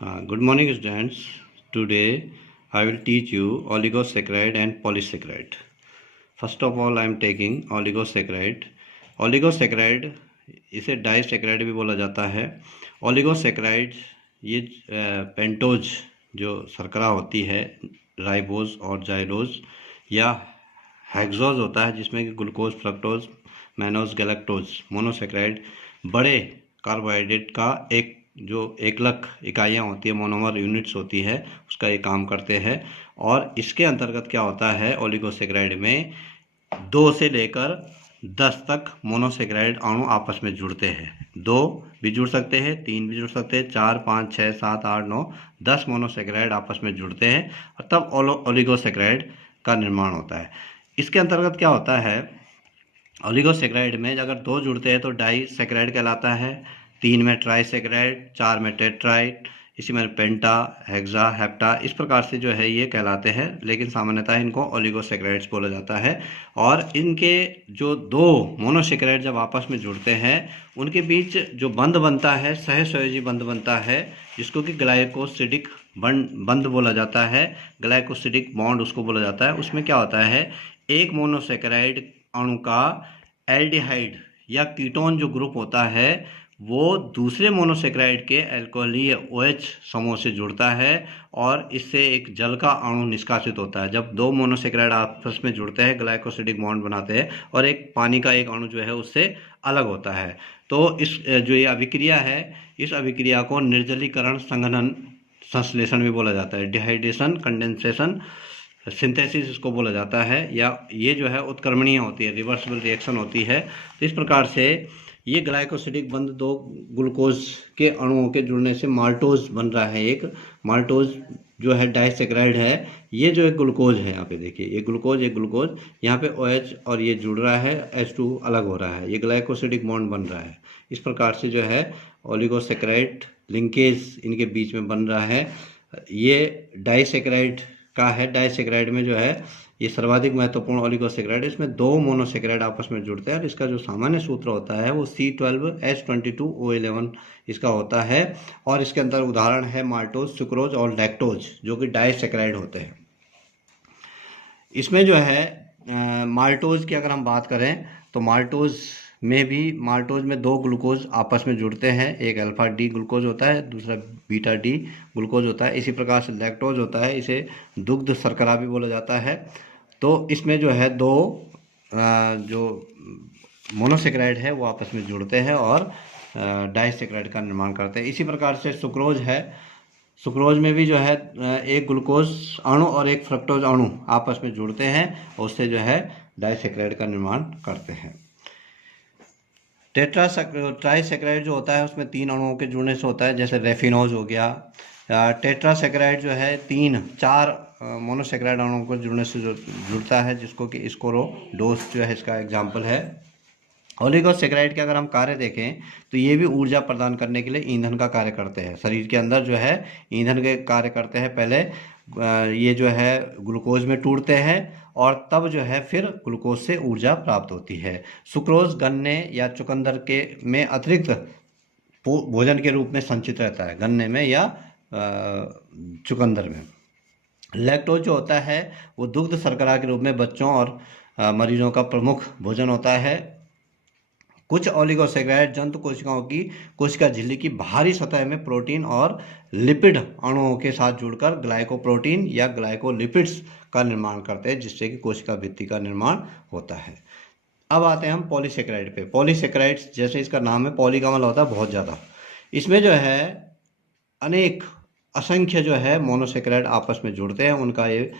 Good morning, students. Today I will teach you oligosaccharide and polysaccharide. First of all, I am taking oligosaccharide. Oligosaccharide इसे disaccharide भी बोला जाता है। Oligosaccharide ये pentose जो शर्करा होती है, राइबोज और जाइलोज या हेक्सोज होता है, जिसमें कि glucose, fructose, mannose, galactose monosaccharide बड़े कार्बोहाइड्रेट का एक जो एकलक इकाइयाँ होती है, मोनोमर यूनिट्स होती है, उसका ये काम करते हैं। और इसके अंतर्गत क्या होता है, ओलिगोसैकेराइड में 2 से लेकर 10 तक मोनोसैकेराइड अणु आपस में जुड़ते हैं। 2 भी जुड़ सकते हैं, 3 भी जुड़ सकते हैं, 4, 5, 6, 7, 8, 9, 10 मोनोसैकेराइड आपस में जुड़ते हैं और तब ओलिगोसैकेराइड का निर्माण होता है। इसके अंतर्गत क्या होता है, ओलिगोसैकेराइड में अगर 2 जुड़ते हैं तो डाइसैकेराइड कहलाता है, 3 में ट्राइसैकेराइड, 4 में टेट्राइड, इसी में पेंटा, हेक्सा, हेप्टा, इस प्रकार से जो है ये कहलाते हैं। लेकिन सामान्यतः इनको ओलिगोसैकेराइड्स बोला जाता है। और इनके जो 2 मोनोसैकेराइड जब आपस में जुड़ते हैं, उनके बीच जो बंध बनता है, सहसंयोजी बंध बनता है, जिसको कि ग्लाइकोसिडिक बंध बोला जाता है, ग्लाइकोसिडिक बॉन्ड उसको बोला जाता है। उसमें क्या होता है, एक मोनोसैकेराइड अणु का एल्डिहाइड या कीटोन जो ग्रुप होता है, वो दूसरे मोनोसैकेराइड के अल्कोहलीय OH समूह से जुड़ता है और इससे एक जल का अणु निष्कासित होता है। जब 2 मोनोसैकेराइड आपस में जुड़ते हैं, ग्लाइकोसिडिक बॉन्ड बनाते हैं और एक पानी का एक अणु जो है उससे अलग होता है। तो इस जो ये अभिक्रिया है, इस अभिक्रिया को निर्जलीकरण, संघनन, संश्लेषण भी बोला जाता है। डिहाइड्रेशन, कंडेंसेशन, सिंथेसिस इसको बोला जाता है, या ये जो है उत्क्रमणीय होती है, रिवर्सिबल रिएक्शन होती है। तो इस प्रकार से ये ग्लाइकोसिडिक बंध 2 ग्लूकोज के अणुओं के जुड़ने से माल्टोज बन रहा है। एक माल्टोज जो है डाइसैकेराइड है, ये जो एक ग्लूकोज है, यहाँ पे देखिए, ये ग्लूकोज, एक ग्लूकोज, यहाँ पे OH और ये जुड़ रहा है, H2 अलग हो रहा है, ये ग्लाइकोसिडिक बॉन्ड बन रहा है। इस प्रकार से जो है ओलिगोसैकेराइड लिंकेज इनके बीच में बन रहा है। ये डाइसैकेराइड का है। डाइसैकेराइड में जो है ये सर्वाधिक महत्वपूर्ण ओलिगोसैकेराइड, इसमें 2 मोनोसैकेराइड आपस में जुड़ते हैं और इसका जो सामान्य सूत्र होता है वो C12H22O11 इसका होता है। और इसके अंदर उदाहरण है माल्टोज, सुक्रोज और लैक्टोज, जो कि डाइसैकेराइड होते हैं। इसमें जो है माल्टोज की अगर हम बात करें तो माल्टोज में 2 ग्लूकोज आपस में जुड़ते हैं। एक अल्फा डी ग्लूकोज होता है, दूसरा बीटा डी ग्लूकोज होता है। इसी प्रकार से लैक्टोज होता है, इसे दुग्ध शर्करा भी बोला जाता है। तो इसमें जो है 2 जो मोनोसैकेराइड है वो आपस में जुड़ते हैं और डाइसैकेराइड का निर्माण करते हैं। इसी प्रकार से सुक्रोज है, सुक्रोज में भी जो है एक ग्लूकोज अणु और एक फ्रक्टोज अणु आपस में जुड़ते हैं और उससे जो है डाइसैकेराइड का निर्माण करते हैं। ट्राइसैकेराइड जो होता है उसमें 3 अणुओं के जुड़ने से होता है, जैसे रेफिनोज हो गया। टेट्रासैकेराइड जो है 4 मोनोसैकेराइड अणुओं को जुड़ने से जुड़ता है, जिसको कि स्कोरोडोस जो है इसका एग्जाम्पल है। ओलिगोसैकेराइड के अगर हम कार्य देखें तो ये भी ऊर्जा प्रदान करने के लिए ईंधन का कार्य करते हैं। शरीर के अंदर जो है ईंधन के कार्य करते हैं। पहले ये जो है ग्लूकोज में टूटते हैं और तब जो है फिर ग्लूकोज से ऊर्जा प्राप्त होती है। सुक्रोज गन्ने या चुकंदर के में अतिरिक्त भोजन के रूप में संचित रहता है, गन्ने में या चुकंदर में। लैक्टोज जो होता है वो दुग्ध शर्करा के रूप में बच्चों और मरीजों का प्रमुख भोजन होता है। कुछ ओलिगोसैकेराइड जंतु कोशिकाओं की कोशिका झिल्ली की बाहरी सतह में प्रोटीन और लिपिड अणुओं के साथ जुड़कर ग्लाइकोप्रोटीन या ग्लाइकोलिपिड्स का निर्माण करते हैं, जिससे कि कोशिका भित्ति का निर्माण होता है। अब आते हैं हम पॉलीसैकेराइड पे। पॉलीसैकेराइड्स, जैसे इसका नाम है, पॉलीगमल होता है बहुत ज़्यादा। इसमें जो है अनेक असंख्य जो है मोनोसैकेराइड आपस में जुड़ते हैं, उनका ये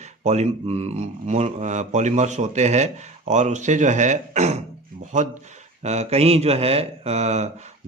पॉलीमर्स होते हैं और उससे जो है बहुत कहीं जो है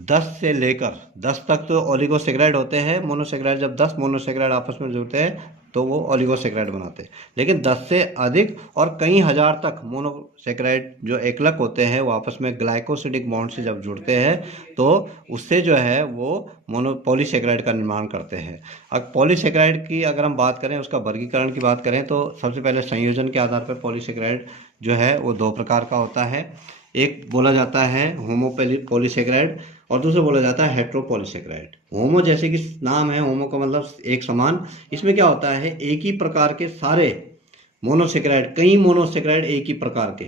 10 से लेकर 10 तक तो ओलिगोसैकेराइड होते हैं। मोनोसैकेराइड जब 10 मोनोसैकेराइड आपस में जुड़ते हैं तो वो ओलिगोसैकेराइड बनाते हैं। लेकिन 10 से अधिक और कई हजार तक मोनोसैकेराइड जो एकलक होते हैं वो आपस में ग्लाइकोसिडिक बॉन्ड से जब जुड़ते हैं तो उससे जो है वो पॉलीसैकेराइड का निर्माण करते हैं। अब पॉलीसैकेराइड की अगर हम बात करें, उसका वर्गीकरण की बात करें, तो सबसे पहले संयोजन के आधार पर पॉलीसैकेराइड जो है वो 2 प्रकार का होता है। एक बोला जाता है होमो पॉलीसेकेराइड और दूसरा बोला जाता है हेट्रो पॉलीसेकेराइड। होमो जैसे कि नाम है, होमो का मतलब एक समान। इसमें क्या होता है, एक ही प्रकार के सारे मोनोसेकेराइड, कई मोनोसेकेराइड एक ही प्रकार के,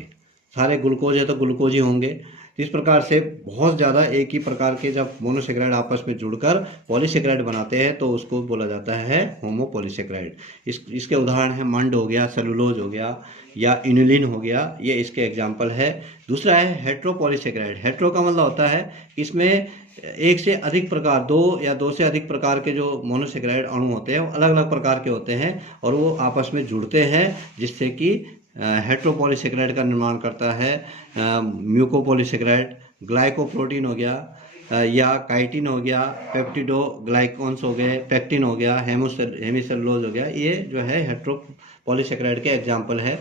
सारे ग्लूकोज है तो ग्लूकोज ही होंगे। इस प्रकार से बहुत ज़्यादा एक ही प्रकार के जब मोनोसेकेराइड आपस में जुड़कर पॉलीसेकेराइड बनाते हैं तो उसको बोला जाता है होमो पॉलीसेकेराइड। इसके उदाहरण है मंड हो गया, सेलुलोज हो गया या इनुलिन हो गया, ये इसके एग्जाम्पल है। दूसरा है हेट्रो पॉलीसेकेराइड। हेट्रो का मतलब होता है इसमें एक से अधिक प्रकार, दो या दो से अधिक प्रकार के जो मोनोसेकेराइड अणु होते हैं वो अलग अलग प्रकार के होते हैं और वो आपस में जुड़ते हैं, जिससे कि हेट्रोपॉलीसेकेराइड का निर्माण करता है। म्यूकोपॉलीसेकेराइड, ग्लाइकोप्रोटीन हो गया या काइटिन हो गया, पेप्टिडोग्लाइकॉन्स हो गए, पेक्टिन हो गया, हेमिसेलुलोज हो गया, ये जो है हेट्रोपॉलीसेकेराइड के एग्जाम्पल है।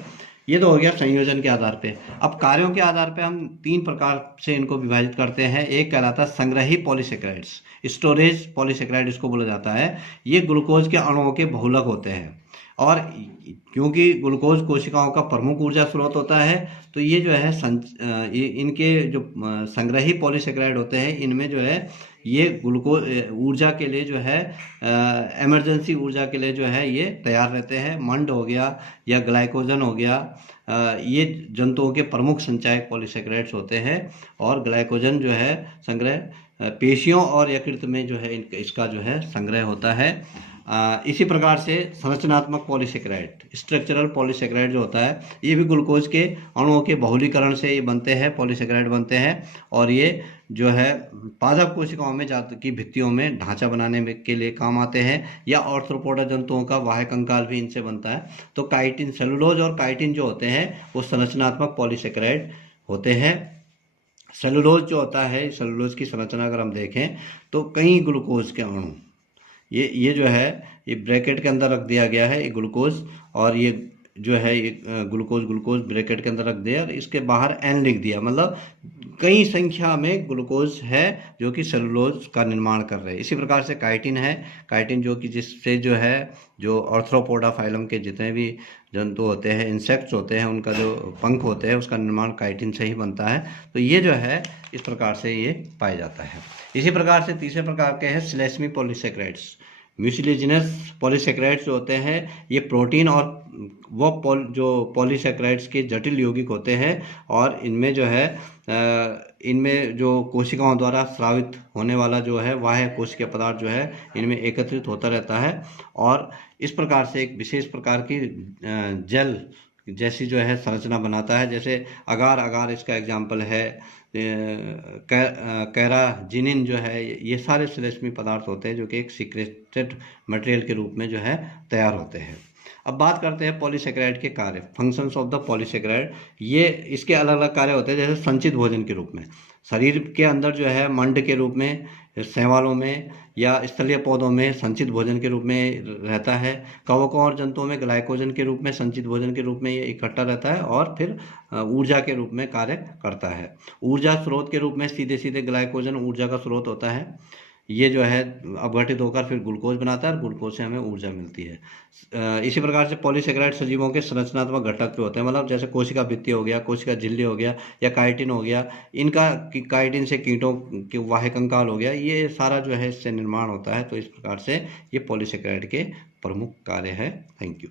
ये तो हो गया संयोजन के आधार पे। अब कार्यों के आधार पे हम तीन प्रकार से इनको विभाजित करते हैं। एक कहलाता है संग्रही पॉलीसेकेराइड्स, स्टोरेज पॉलीसेकेराइड इसको बोला जाता है। ये ग्लूकोज के अणुओं के बहुलक होते हैं और क्योंकि ग्लूकोज कोशिकाओं का प्रमुख ऊर्जा स्रोत होता है तो ये जो है इनके जो संग्रही पॉलीसेकेराइड होते हैं इनमें जो है ये ग्लूकोज ऊर्जा के लिए जो है इमरजेंसी ऊर्जा के लिए जो है ये तैयार रहते हैं। मंड हो गया या ग्लाइकोजन हो गया, ये जंतुओं के प्रमुख संचायक पॉलीसेकेराइड्स होते हैं और ग्लाइकोजन जो है संग्रह पेशियों और यकृत में जो है इसका जो है संग्रह होता है। इसी प्रकार से संरचनात्मक पॉलीसेकेराइड, स्ट्रक्चरल पॉलीसेकेराइड जो होता है, ये भी ग्लूकोज के अणुओं के बहुलीकरण से ये बनते हैं, पॉलीसेकेराइड बनते हैं और ये जो है पादप कोशिकाओं में की भित्तियों में ढांचा बनाने के लिए काम आते हैं या ऑर्थ्रोपोडा जंतुओं का बाह्य कंकाल भी इनसे बनता है। तो काइटिन, सेलुलोज और काइटिन जो होते हैं वो संरचनात्मक पॉलीसेकेराइड होते हैं। सेलुलोज जो होता है, सेलुलोज की संरचना अगर हम देखें तो कई ग्लूकोज के अणु, ये जो है ये ब्रैकेट के अंदर रख दिया गया है, ये ग्लूकोज और ये जो है ये ग्लूकोज ब्रैकेट के अंदर रख दिया और इसके बाहर एन लिख दिया, मतलब कई संख्या में ग्लूकोज है जो कि सेलुलोज का निर्माण कर रहे हैं। इसी प्रकार से काइटिन है, काइटिन जो कि जिससे जो है जो ऑर्थ्रोपोडा फाइलम के जितने भी जंतु होते हैं, इंसेक्ट्स होते हैं, उनका जो पंख होते हैं उसका निर्माण काइटिन से ही बनता है। तो ये जो है इस प्रकार से ये पाया जाता है। इसी प्रकार से तीसरे प्रकार के हैं श्लेष्मी पॉलीसेकेराइड्स। म्यूसिलेजिनस पॉलीसेकेराइड्स जो होते हैं ये प्रोटीन और वो जो पॉलीसेकेराइड्स के जटिल यौगिक होते हैं और इनमें जो है इनमें जो कोशिकाओं द्वारा स्रावित होने वाला जो है बाह्य कोशिकीय पदार्थ जो है इनमें एकत्रित होता रहता है और इस प्रकार से एक विशेष प्रकार की जेल जैसी जो है संरचना बनाता है। जैसे अगार इसका एग्जाम्पल है, कैराजिनिन जो है, ये सारे श्लेष्मी पदार्थ होते हैं जो कि एक सीक्रेटेड मटेरियल के रूप में जो है तैयार होते हैं। अब बात करते हैं पॉलीसेकेराइड के कार्य, फंक्शंस ऑफ द पॉलीसेकेराइड। ये इसके अलग अलग कार्य होते हैं, जैसे संचित भोजन के रूप में शरीर के अंदर जो है मंड के रूप में, शैवालों में या स्थलीय पौधों में संचित भोजन के रूप में रहता है। कवकों और जंतुओं में ग्लाइकोजन के रूप में, संचित भोजन के रूप में ये इकट्ठा रहता है और फिर ऊर्जा के रूप में कार्य करता है। ऊर्जा स्रोत के रूप में सीधे सीधे ग्लाइकोजन ऊर्जा का स्रोत होता है। ये जो है अपघटित होकर फिर ग्लूकोज बनाता है और ग्लूकोज से हमें ऊर्जा मिलती है। इसी प्रकार से पॉलीसेकेराइड सजीवों के संरचनात्मक घटक होते हैं, मतलब जैसे कोशिका भित्ति हो गया, कोशिका झिल्ली हो गया या काइटिन हो गया, इनका काइटिन से कीटों के बाह्य कंकाल हो गया, ये सारा जो है इससे निर्माण होता है। तो इस प्रकार से ये पॉलीसेकेराइड के प्रमुख कार्य है। Thank you.